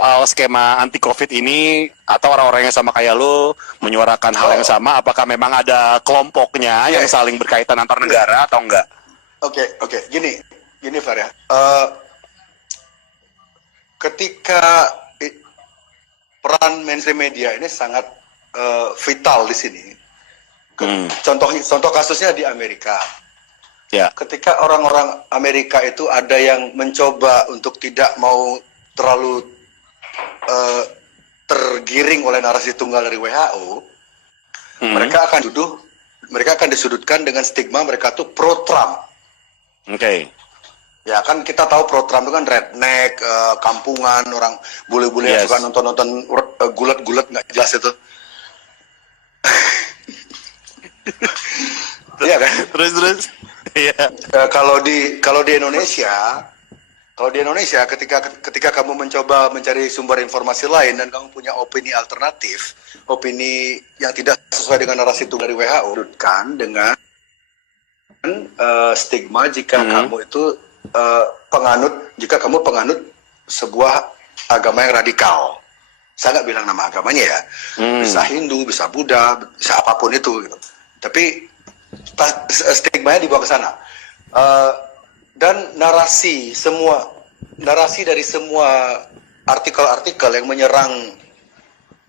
soal skema anti COVID ini atau orang-orang yang sama kayak lo menyuarakan hal yang sama, apakah memang ada kelompoknya yang saling berkaitan antar negara atau enggak? Oke. Gini Far ya. Ketika peran mainstream media ini sangat vital di sini. Contoh kasusnya di Amerika. Ya. Ketika orang-orang Amerika itu ada yang mencoba untuk tidak mau terlalu tergiring oleh narasi tunggal dari WHO, mereka akan disudutkan dengan stigma mereka tuh pro Trump. Oke. Ya kan kita tahu pro Trump itu kan redneck, kampungan, orang bule-bule yang suka nonton gulat-gulat nggak jelas itu. Iya kan? Terus. Iya. Kalau di Indonesia ketika kamu mencoba mencari sumber informasi lain dan kamu punya opini alternatif, opini yang tidak sesuai dengan narasi itu dari WHO, kan dengan stigma jika kamu itu jika kamu penganut sebuah agama yang radikal. Saya nggak bilang nama agamanya ya, bisa Hindu, bisa Buddha, bisa apapun itu gitu. Tapi stigmanya dibawa ke sana. Dan narasi dari semua artikel-artikel yang menyerang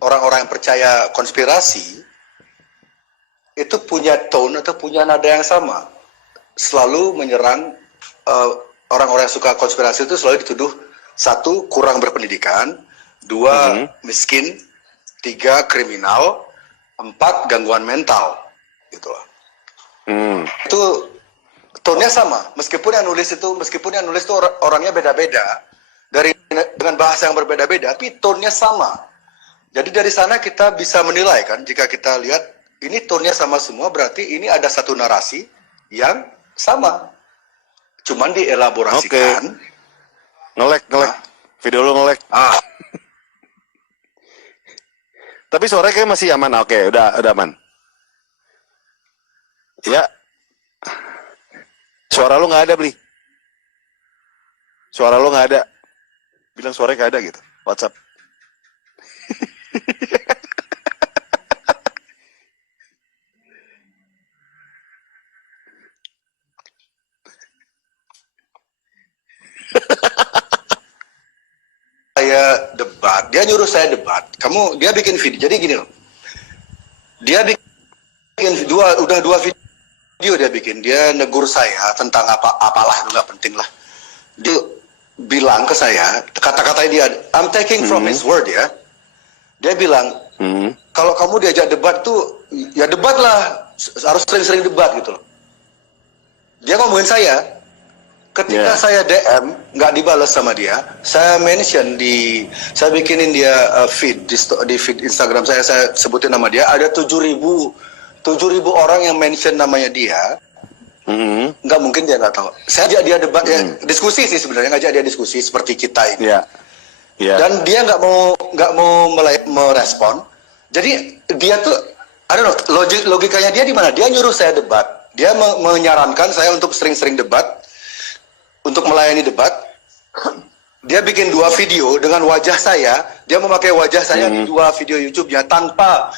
orang-orang yang percaya konspirasi itu punya tone atau punya nada yang sama. Selalu menyerang orang-orang yang suka konspirasi itu selalu dituduh, 1, kurang berpendidikan, 2, miskin, 3, kriminal, 4, gangguan mental, gitu lah. Itu tone-nya sama, meskipun yang nulis itu orangnya beda-beda, dengan bahasa yang berbeda-beda, tapi tone-nya sama. Jadi dari sana kita bisa menilai kan, jika kita lihat ini tone-nya sama semua, berarti ini ada satu narasi yang sama, cuman dielaborasikan. Ngelek. Video lu ngelek. Tapi suaranya kayak masih aman. Oke, udah aman. Ya. Suara lu nggak ada, Bli. Suara lu nggak ada. Bilang suaranya nggak ada gitu. WhatsApp. Saya debat, dia nyuruh saya debat. Dia bikin video. Jadi gini loh. Dia bikin udah dua video dia bikin. Dia negur saya tentang apalah itu nggak penting lah. Dia bilang ke saya, kata-katanya dia, I'm taking from his word ya. Dia bilang, kalau kamu diajak debat tuh, ya debat lah, harus sering-sering debat gitu loh. Dia ngomongin saya. Ketika saya DM nggak dibalas sama dia, saya mention saya bikinin dia feed di feed Instagram saya sebutin nama dia, ada 7.000 orang yang mention namanya dia. Nggak mungkin dia nggak tahu. Saya ajak dia debat, diskusi sih sebenarnya, ngajak dia diskusi seperti kita ini. Dan dia nggak mau merespon. Jadi dia tuh, I don't know, logikanya dia di mana? Dia nyuruh saya debat, dia menyarankan saya untuk sering-sering debat. Untuk melayani debat, dia bikin 2 video dengan wajah saya. Dia memakai wajah saya di 2 video YouTube-nya tanpa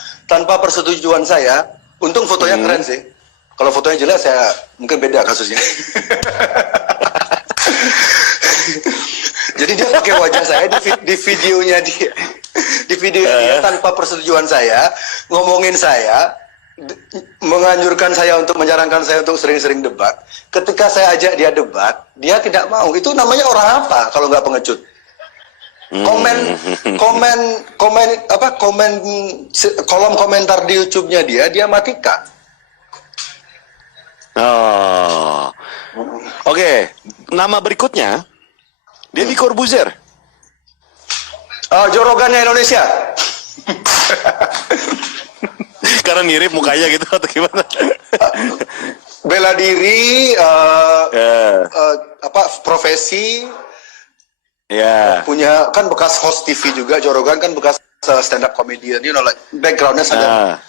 persetujuan saya. Untung fotonya keren sih. Kalau fotonya jelek, saya mungkin beda kasusnya. Jadi dia pakai wajah saya di videonya dia, dia tanpa persetujuan saya, ngomongin saya, menganjurkan saya untuk menyarankan saya untuk sering-sering debat. Ketika saya ajak dia debat, dia tidak mau. Itu namanya orang apa kalau nggak pengecut? Kolom komentar di YouTube-nya dia matikan. Oke. Nama berikutnya dia di Corbuzier. Jorogannya Indonesia. Karena mirip mukanya gitu atau gimana? Bela diri, profesi, punya kan bekas host TV juga. Jorogan kan bekas stand up comedian, like backgroundnya sangat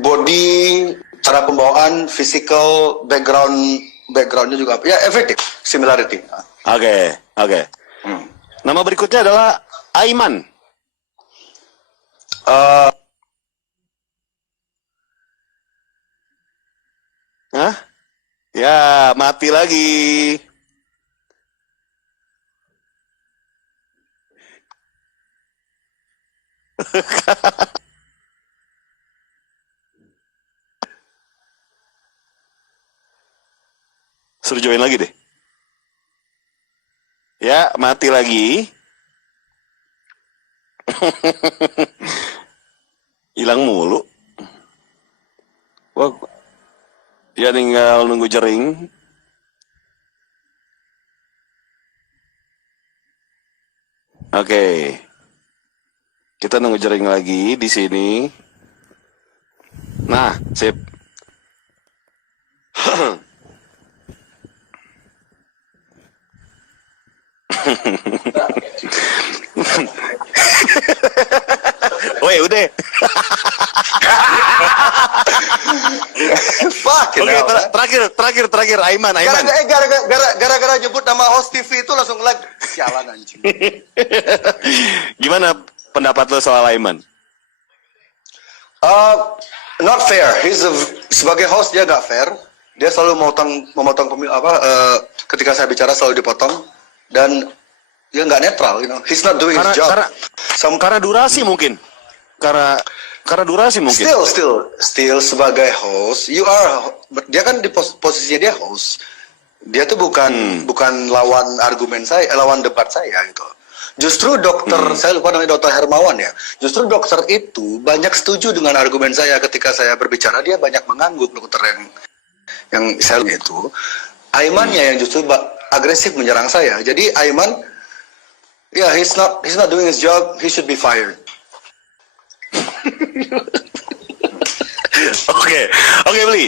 body, cara pembawaan, physical, backgroundnya juga, everything similarity. Oke. Nama berikutnya adalah Aiman. Eh, Hah? Ya, mati lagi. Suruh join lagi deh. Ya, mati lagi. Hilang mulu. Wah, ya tinggal nunggu jering. Oke. Kita nunggu jering lagi di sini. Nah, sip. Woi, udah. fuck you Oke, know, man. terakhir Aiman. Gara-gara nyebut nama host TV itu langsung like sialan anjing. Gimana pendapat lo soal Aiman? Not fair. Sebagai host dia nggak fair. Dia selalu memotong ketika saya bicara selalu dipotong dan dia nggak netral. You know, he's not doing his job. Karena durasi mungkin. Karena durasi mungkin. Still sebagai host, dia kan di posisinya dia host. Dia tuh bukan lawan argumen saya, lawan debat saya gitu. Justru saya lupa namanya Dokter Hermawan ya. Justru dokter itu banyak setuju dengan argumen saya ketika saya berbicara. Dia banyak mengangguk dokter yang saya itu. Aimannya yang justru agresif menyerang saya. Jadi Aiman, ya he's not doing his job. He should be fired. Oke, Beli.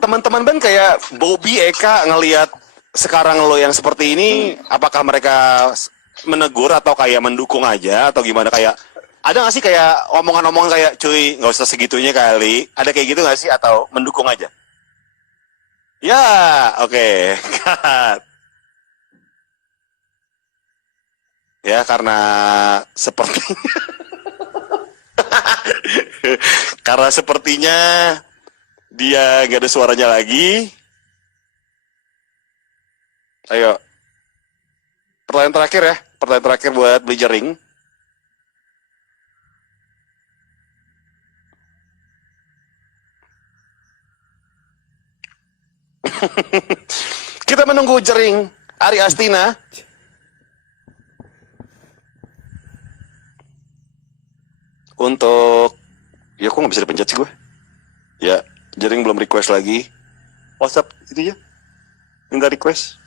Teman-teman band kayak Bobby, Eka ngelihat sekarang lo yang seperti ini, apakah mereka menegur atau kayak mendukung aja atau gimana? Kayak ada nggak sih kayak omongan-omongan kayak cuy nggak usah segitunya kali? Ada kayak gitu nggak sih atau mendukung aja? Ya, oke. Ya karena sepertinya dia nggak ada suaranya lagi. Ayo, pertanyaan terakhir buat Beli Jering. Kita menunggu Jering Ari Astina. Untuk ya kok nggak bisa dipencet sih gue. Ya, Jering belum request lagi. WhatsApp itu ya, nggak request.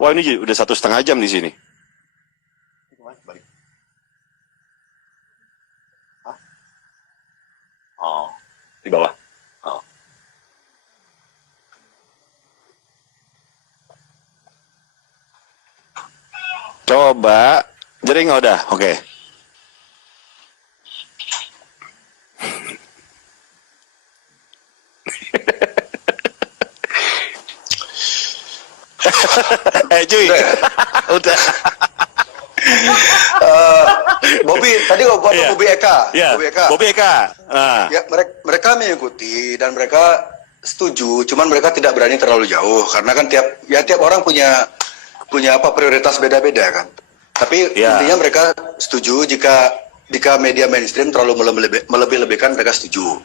Wah ini udah 1,5 jam di sini. Oh, di bawah. Oh. Coba, Jering udah, oke. Cuy, udah. Bobby, tadi buat Iya. Bobby Eka. Ya, Bobby Eka. Ya, mereka mengikuti dan mereka setuju, cuman mereka tidak berani terlalu jauh karena kan tiap orang punya prioritas beda-beda kan. Tapi intinya mereka setuju jika media mainstream terlalu melebih-lebihkan, mereka setuju.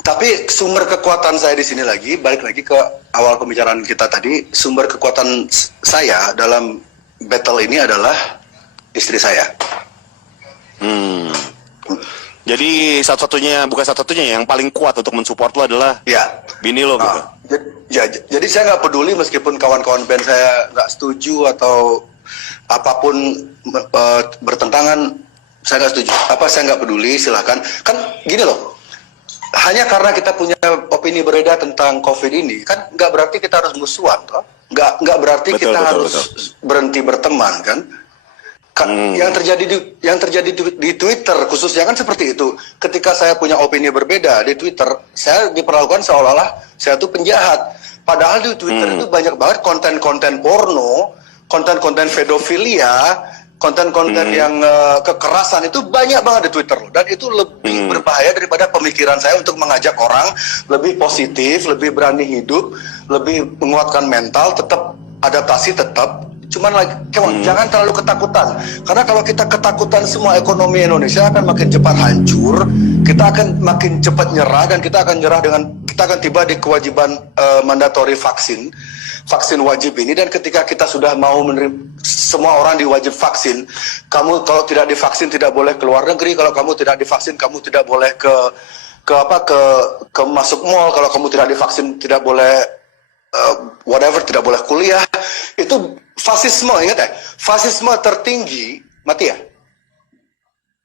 Tapi sumber kekuatan saya di sini balik lagi ke awal pembicaraan kita tadi, sumber kekuatan saya dalam battle ini adalah istri saya. Jadi bukan satu-satunya yang paling kuat untuk mensupport lo adalah bini lo gitu. Jadi saya nggak peduli meskipun kawan-kawan band saya nggak setuju atau apapun bertentangan, saya nggak setuju. Saya nggak peduli, silahkan. Kan gini loh, hanya karena kita punya opini berbeda tentang COVID ini, kan nggak berarti kita harus musuhan, toh? Nggak berarti kita harus berhenti berteman, kan? Yang terjadi di Twitter khususnya kan seperti itu. Ketika saya punya opini berbeda di Twitter, saya diperlakukan seolah-olah saya tuh penjahat. Padahal di Twitter itu banyak banget konten-konten porno, konten-konten pedofilia, konten-konten yang kekerasan itu banyak banget di Twitter loh. Dan itu lebih berbahaya daripada pemikiran saya untuk mengajak orang lebih positif, lebih berani hidup, lebih menguatkan mental, tetap adaptasi tetap. Cuman lagi, jangan terlalu ketakutan. Karena kalau kita ketakutan, semua ekonomi Indonesia akan makin cepat hancur. Kita akan makin cepat nyerah, dan kita akan tiba di kewajiban mandatori vaksin wajib ini. Dan ketika kita sudah mau menerima, semua orang diwajib vaksin, kamu kalau tidak divaksin tidak boleh keluar negeri, kalau kamu tidak divaksin kamu tidak boleh ke masuk mall, kalau kamu tidak divaksin tidak boleh whatever, tidak boleh kuliah. Itu fasisme, ingat ya, fasisme tertinggi. Mati ya?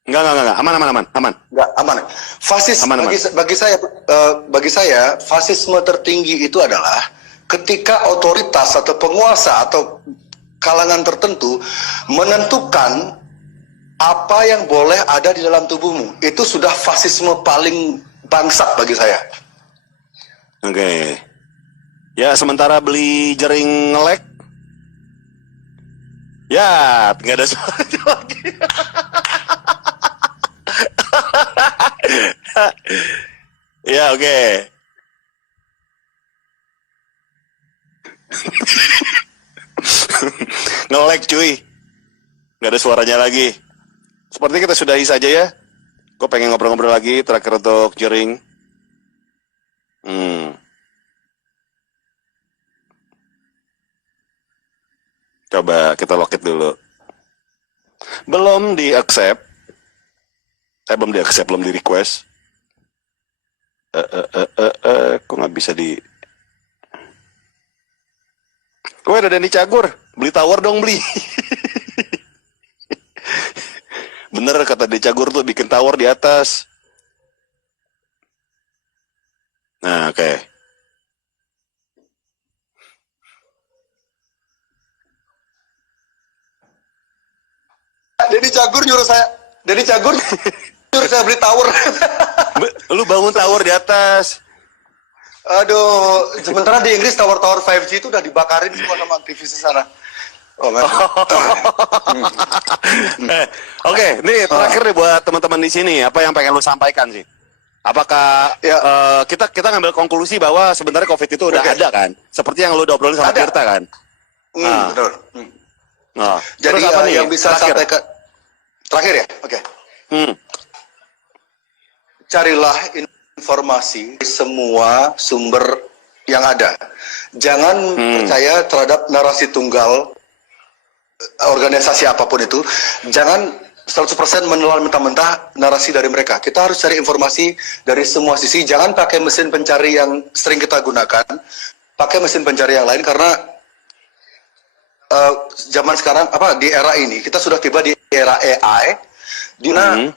Enggak, aman. Enggak, aman. Bagi saya fasisme tertinggi itu adalah ketika otoritas atau penguasa atau kalangan tertentu menentukan apa yang boleh ada di dalam tubuhmu. Itu sudah fasisme paling bangsat bagi saya. Oke. Ya, sementara beli jaring ngelek, ya nggak ada suaranya lagi. Ya, oke. Nge-lag cuy, nggak ada suaranya lagi. Seperti kita sudahi saja ya. Gue pengen ngobrol-ngobrol lagi terakhir untuk jaring. Coba kita lock it dulu. Belum di accept. Belum di request. Kok nggak bisa di... Gue ada Dani Cagur, beli tower dong beli. Bener kata Dani Cagur tuh, bikin tower di atas. Nah, oke. Dani Cagur nyuruh saya beli tower. Lu bangun tower di atas. Aduh, sementara di Inggris tower-tower 5G itu udah dibakarin semua sama aktivis di sana. Oke, nih terakhir nih buat teman-teman di sini, apa yang pengen lu sampaikan sih? Apakah kita ngambil konklusi bahwa sebenarnya COVID itu udah ada kan? Seperti yang lu udah obrolin sama Tirta kan? Betul. Jadi apa nih yang bisa sampaikan terakhir ya? Oke. Carilah informasi semua sumber yang ada. Jangan percaya terhadap narasi tunggal organisasi apapun itu. Jangan 100% menelan mentah-mentah narasi dari mereka. Kita harus cari informasi dari semua sisi. Jangan pakai mesin pencari yang sering kita gunakan. Pakai mesin pencari yang lain, karena zaman sekarang di era ini kita sudah tiba di era AI, di mana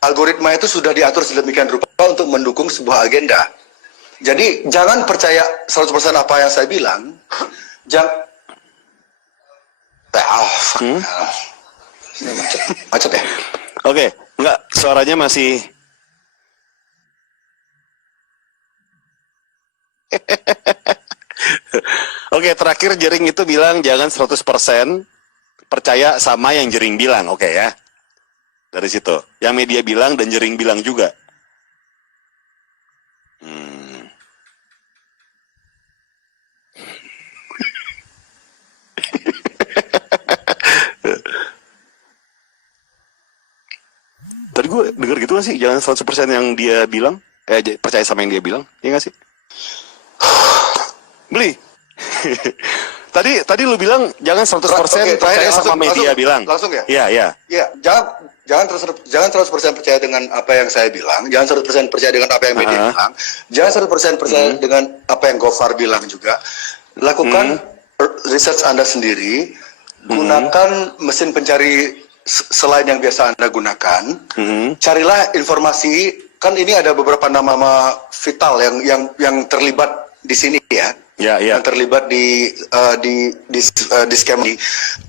algoritma itu sudah diatur sedemikian rupa untuk mendukung sebuah agenda. Jadi jangan percaya 100% apa yang saya bilang. Macet ya? Oke, enggak, suaranya masih. Oke, terakhir Jering itu bilang jangan 100% percaya sama yang Jering bilang, oke ya. Dari situ, yang media bilang dan Jering bilang juga. Tadi gue denger gitu gak sih? Jangan 100% yang dia bilang, percaya sama yang dia bilang, iya gak sih? Beli. Tadi lu bilang jangan 100% percaya sama media bilang. Langsung ya? Iya. Iya, jangan 100% percaya dengan apa yang saya bilang, jangan 100% percaya dengan apa yang media bilang, jangan 100% percaya dengan apa yang Gofar bilang juga. Lakukan research Anda sendiri, gunakan mesin pencari selain yang biasa Anda gunakan. Carilah informasi, kan ini ada beberapa nama vital yang terlibat di sini ya. Yang terlibat di scam ini.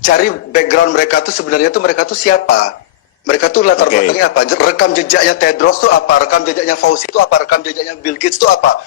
Cari background mereka tuh sebenarnya tuh mereka tuh siapa? Mereka tuh latar belakangnya apa? Rekam jejaknya Tedros tuh apa? Rekam jejaknya Fauci tuh apa? Rekam jejaknya Bill Gates tuh apa?